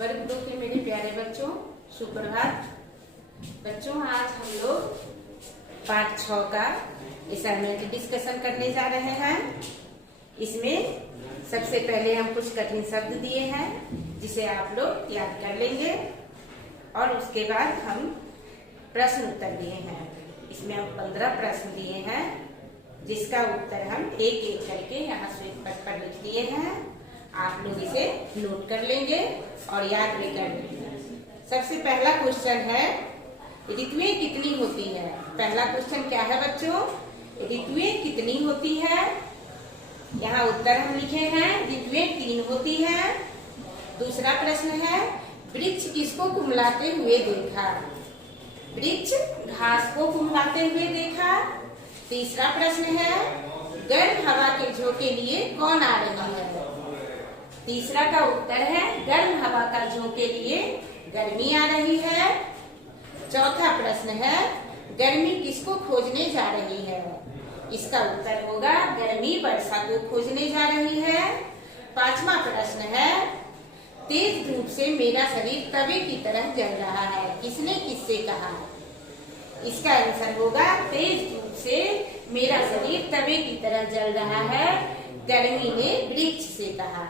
वर्ग 2 के मेरे प्यारे बच्चों, सुप्रभात। बच्चों, आज हम लोग पाठ 6 का असाइनमेंट डिस्कशन करने जा रहे हैं। इसमें सबसे पहले हम कुछ कठिन शब्द दिए हैं जिसे आप लोग याद कर लेंगे, और उसके बाद हम प्रश्न उत्तर दिए हैं। इसमें हम 15 प्रश्न दिए हैं जिसका उत्तर हम एक एक करके यहाँ श्वेत पट पर लिख दिए हैं। आप लोग इसे नोट कर लेंगे और याद भी कर लेंगे। सबसे पहला क्वेश्चन है, ऋतुएं कितनी होती है? पहला क्वेश्चन क्या है बच्चों? ऋतुएं कितनी होती है? यहाँ उत्तर हम लिखे हैं, ऋतुएं 3 होती है। दूसरा प्रश्न है, वृक्ष किसको कुम्हलाते हुए देखा? वृक्ष घास को कुम्हलाते हुए देखा। तीसरा प्रश्न है, गर्म हवा के झोंके लिए कौन आ रही है? तीसरा का उत्तर है, गर्म हवा का झोंके लिए गर्मी आ रही है। चौथा प्रश्न है, गर्मी किसको खोजने जा रही है? इसका उत्तर होगा, गर्मी वर्षा को खोजने जा रही है। पांचवा प्रश्न है, तेज धूप से मेरा शरीर तवे की तरह जल रहा है, किसने किससे कहा? इसका आंसर होगा, तेज धूप से मेरा शरीर तवे की तरह जल रहा है, गर्मी ने वृक्ष से कहा।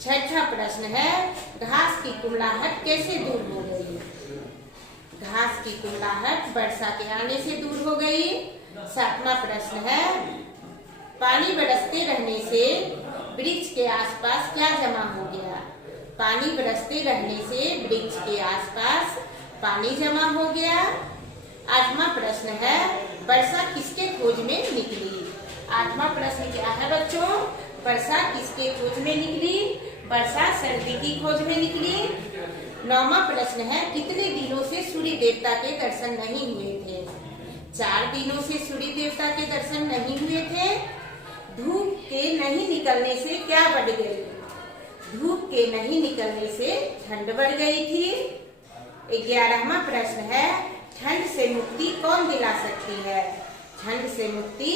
छठा प्रश्न है, घास की कुम्हलाहट कैसे दूर हो गई? घास की कुम्हलाहट वर्षा के आने से दूर हो गई। सातवां प्रश्न है, पानी बरसते रहने से वृक्ष के आसपास क्या जमा हो गया? पानी बरसते रहने से वृक्ष के आसपास पानी जमा हो गया। आठवां प्रश्न है, वर्षा किसके खोज में निकली? आठवां प्रश्न क्या है बच्चों? वर्षा किसके खोज में निकली? वर्षा सर्दी की खोज में निकली। नौवां प्रश्न है, कितने दिनों से सूर्य देवता के दर्शन नहीं हुए थे? 4 दिनों से सूर्य देवता के दर्शन नहीं हुए थे। धूप के नहीं निकलने से क्या बढ़ गई? धूप के नहीं निकलने से ठंड बढ़ गई थी। 11वां प्रश्न है, ठंड से मुक्ति कौन दिला सकती है? ठंड से मुक्ति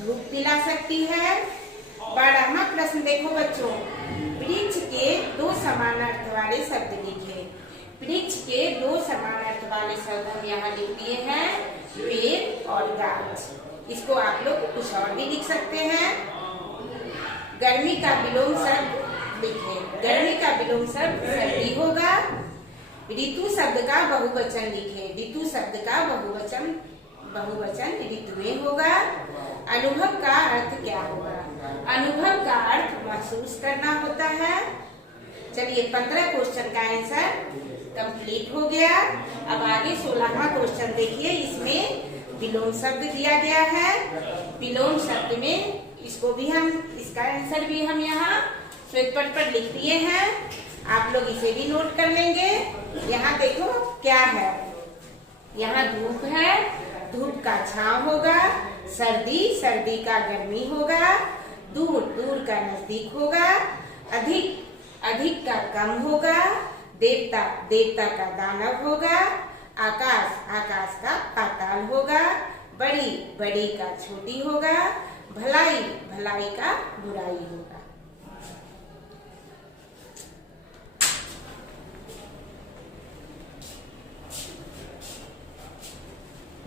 धूप दिला सकती है। 12वां प्रश्न देखो बच्चों, वृक्ष के 2 समानार्थ वाले शब्द लिखे। वृक्ष के 2 समानार्थ वाले शब्द हम यहाँ लिख दिए हैं, पेड़ और गाछ। इसको आप लोग कुछ और भी लिख सकते हैं। गर्मी का विलोम शब्द लिखे। गर्मी का विलोम शब्द सर्दी होगा। ऋतु शब्द का बहुवचन लिखे। ऋतु शब्द का बहुवचन ऋतुएं होगा। अनुभव का अर्थ क्या होगा? अनुभव का अर्थ महसूस करना होता है। चलिए, 15 क्वेश्चन का आंसर कंप्लीट हो गया। अब आगे 16वां क्वेश्चन देखिए। इसमें विलोम शब्द दिया गया है। विलोम शब्द में इसका आंसर भी हम यहाँ श्वेत पट पर लिख दिए हैं। आप लोग इसे भी नोट कर लेंगे। यहाँ देखो क्या है, यहाँ धूप है, धूप का छांव होगा। सर्दी का गर्मी होगा। दूर का नजदीक होगा। अधिक का कम होगा। देवता का दानव होगा। आकाश का पाताल होगा। बड़ी का छोटी होगा। भलाई का बुराई होगा।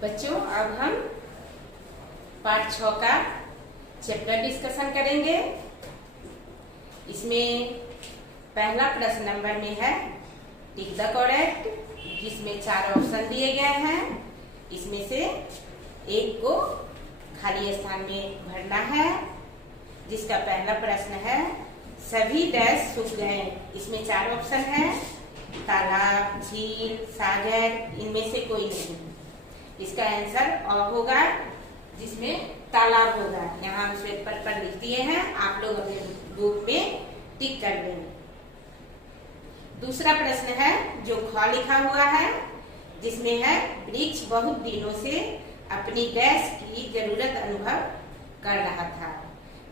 बच्चों, अब हम पाठ 6 का चैप्टर डिस्कशन करेंगे। इसमें पहला प्रश्न नंबर में है, टिक द करेक्ट, जिसमें 4 ऑप्शन दिए गए हैं। इसमें से एक को खाली स्थान में भरना है। जिसका पहला प्रश्न है, सभी डैश सूख गए। इसमें 4 ऑप्शन है, तालाब, झील, सागर, इनमें से कोई नहीं। इसका आंसर अ होगा, जिसमें तालाब होगा। यहाँ हम श्वेत पट पर लिख दिए हैं, आप लोग अपने बुक में टिक कर लेंगे। दूसरा प्रश्न है जो ख लिखा हुआ है, जिसमें है, वृक्ष बहुत दिनों से अपनी डैश की जरूरत अनुभव कर रहा था।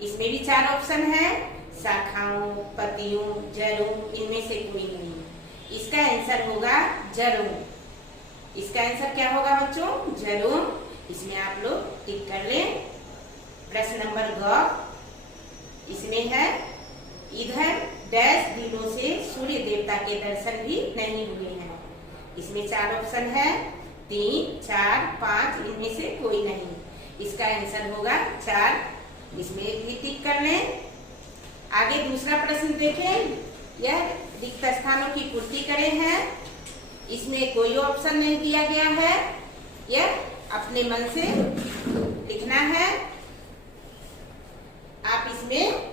इसमें भी 4 ऑप्शन है, शाखाओं, पत्तियों, जड़ों, इनमें से कोई नहीं। इसका आंसर होगा जड़ों। इसका आंसर क्या होगा बच्चों? जड़ों। इसमें आप लोग टिक कर लें। प्रश्न नंबर ग, इसमें है, इधर डैश दिनों से सूर्य देवता के दर्शन भी नहीं हुए हैं। इसमें 4 ऑप्शन है, 3, 4, 5, इनमें से कोई नहीं। इसका आंसर होगा 4। इसमें भी टिक कर लें। आगे दूसरा प्रश्न देखें। यह रिक्त स्थानों की पूर्ति करे हैं। इसमें कोई ऑप्शन नहीं दिया गया है, यह अपने मन से लिखना है। आप इसमें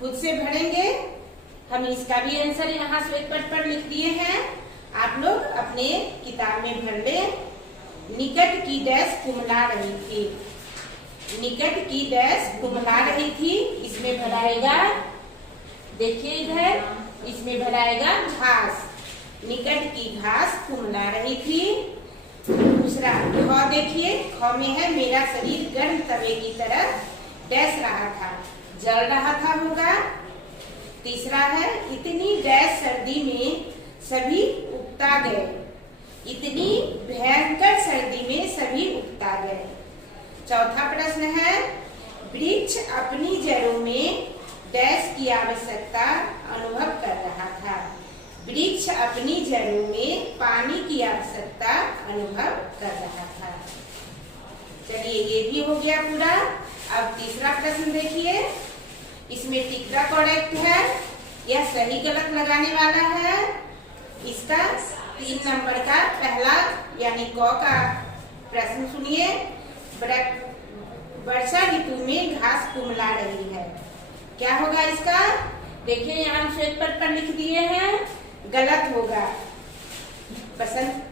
खुद से भरेंगे। हम इसका भी आंसर यहाँ श्वेत पट पर लिख दिए हैं, आप लोग अपने किताब में भर लें। निकट की डैश कुमला रही थी, निकट की डैश कुमला रही थी। इसमें भराएगा, देखिए इधर, इसमें भराएगा घास। निकट की घास कुमला रही थी। दूसरा ख देखिए, ख में है मेरा शरीर गर्म तवे की तरह डैश रहा था, जल रहा था होगा। तीसरा है इतनी डैश सर्दी में सभी उकता गए, इतनी भयंकर सर्दी में सभी उकता गए। चौथा प्रश्न है वृक्ष अपनी जड़ों में डैश की आवश्यकता अनुभव कर रहा था। वृक्ष अपनी जड़ों में पानी की आवश्यकता अनुभव कर रहा था। चलिए ये भी हो गया पूरा। अब तीसरा प्रश्न देखिए, इसमें टिक द करेक्ट है, यह सही गलत लगाने वाला है। इसका 3 नंबर का पहला यानी क का प्रश्न सुनिए। वर्षा ऋतु में घास कुमला रही है, क्या होगा इसका? देखिए यहाँ श्वेत पट पर लिख दिए हैं, गलत होगा। पसंद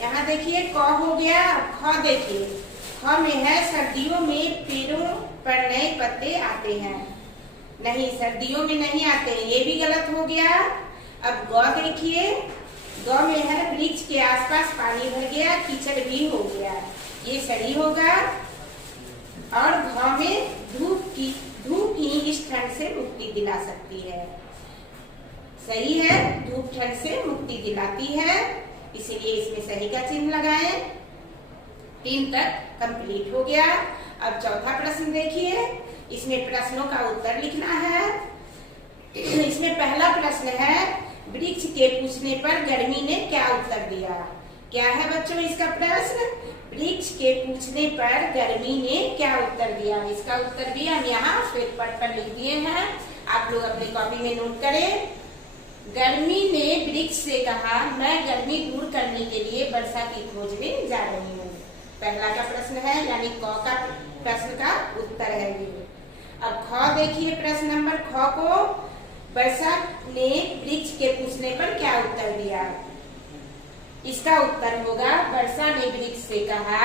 यहाँ देखिए क हो गया। ख देखिए, ख में है सर्दियों में पेड़ों पर नए पत्ते आते हैं, नहीं सर्दियों में नहीं आते हैं, ये भी गलत हो गया। अब ग देखिए, ग में है वृक्ष के आसपास पानी भर गया, कीचड़ भी हो गया, ये सही होगा। और घ में धूप ही इस ठंड से मुक्ति दिला सकती है, सही है, धूप ठंड से मुक्ति दिलाती है, इसलिए इसमें सही का चिन्ह लगाएं। 3 तक कंप्लीट हो गया। अब चौथा प्रश्न देखिए, इसमें प्रश्नों का उत्तर लिखना है। इसमें पहला प्रश्न है वृक्ष के पूछने पर गर्मी ने क्या उत्तर दिया? क्या है बच्चों इसका प्रश्न? वृक्ष के पूछने पर गर्मी ने क्या उत्तर दिया? इसका उत्तर भी हम यहाँ श्वेत पट पर लिख दिए हैं, आप लोग अपनी कॉपी में नोट करें। गर्मी ने वृक्ष से कहा मैं गर्मी दूर करने के लिए वर्षा की खोज में जा रही हूँ। पहला का प्रश्न है यानी क का प्रश्न का उत्तर है ये। अब ख देखिए, प्रश्न नंबर ख को वर्षा ने वृक्ष के पूछने पर क्या उत्तर दिया? इसका उत्तर होगा वर्षा ने वृक्ष से कहा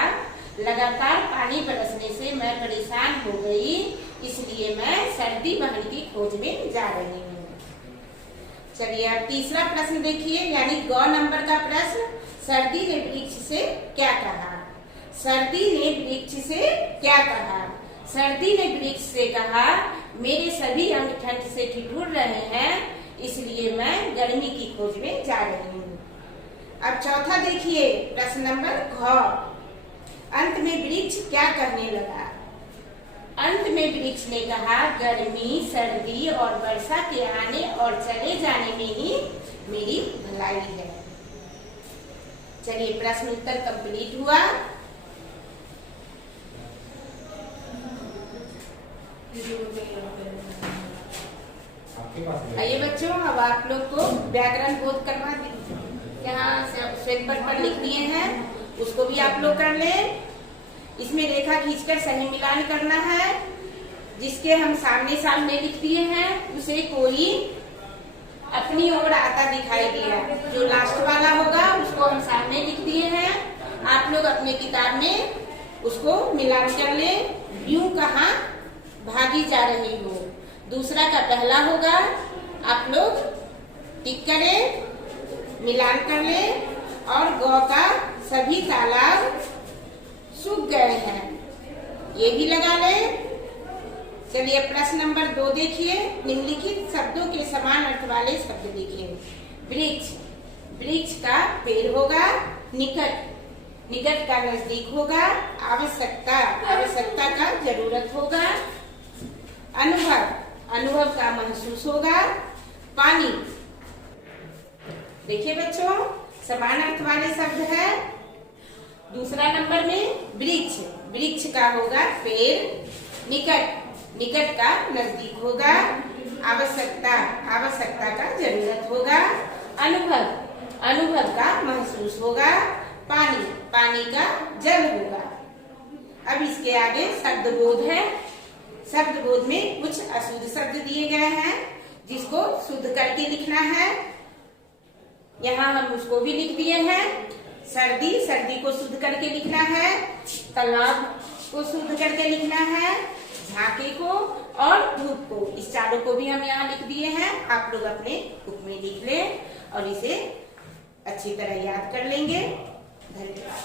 लगातार पानी बरसने से मैं परेशान हो गई, इसलिए मैं सर्दी बहन की खोज में जा रही हूँ। चलिए अब तीसरा प्रश्न देखिए, यानी ग नंबर का प्रश्न, सर्दी ने वृक्ष से क्या कहा? सर्दी ने वृक्ष से क्या कहा? सर्दी ने वृक्ष से कहा मेरे सभी अंग ठंड से ठिठुर रहे हैं, इसलिए मैं गर्मी की खोज में जा रही हूँ। अब चौथा देखिए, प्रश्न नंबर घ, अंत में वृक्ष क्या कहने लगा? अंत में वृक्ष ने कहा गर्मी, सर्दी और वर्षा के आने और चले जाने में ही मेरी भलाई है। चलिए प्रश्न उत्तर कंप्लीट हुआ। आइए बच्चों, अब आप लोग को व्याकरण बोध करवा यहाँ श्वेत पट पर लिख दिए हैं, उसको भी आप लोग कर लें। इसमें रेखा खींचकर सही मिलान करना है। जिसके हम सामने सामने लिख दिए हैं उसे कोई अपनी ओर आता दिखाई दिया, जो लास्ट वाला होगा उसको हम सामने लिख दिए हैं। आप लोग अपने किताब में उसको मिलान कर लें। यूं कहाँ भागी जा रही हो, दूसरा का पहला होगा, आप लोग टिक करें, मिलान कर लें। और गौ का सभी तालाब सूख गए हैं, ये भी लगा लें। चलिए प्रश्न नंबर 2 देखिए, निम्नलिखित शब्दों के समान अर्थ वाले शब्द लिखिए। वृक्ष, वृक्ष का पेड़ होगा। निकट, निकट का नजदीक होगा। आवश्यकता, आवश्यकता का जरूरत होगा। अनुभव, अनुभव का महसूस होगा। पानी। देखिए बच्चों, समान अर्थ वाले शब्द है। दूसरा नंबर में वृक्ष, वृक्ष का होगा पेड़। निकट, निकट का नजदीक होगा। आवश्यकता, आवश्यकता का जरूरत होगा। अनुभव, अनुभव का महसूस होगा। पानी, पानी का जल होगा। अब इसके आगे शब्द बोध है। शब्द बोध में कुछ अशुद्ध शब्द दिए गए हैं जिसको शुद्ध करके लिखना है। यहाँ हम उसको भी लिख दिए हैं। सर्दी, सर्दी को शुद्ध करके लिखना है। तालाब को शुद्ध करके लिखना है। झांके को और धूप को, इस चारों को भी हम यहाँ लिख दिए हैं। आप लोग अपने बुक में लिख लें और इसे अच्छी तरह याद कर लेंगे। धन्यवाद।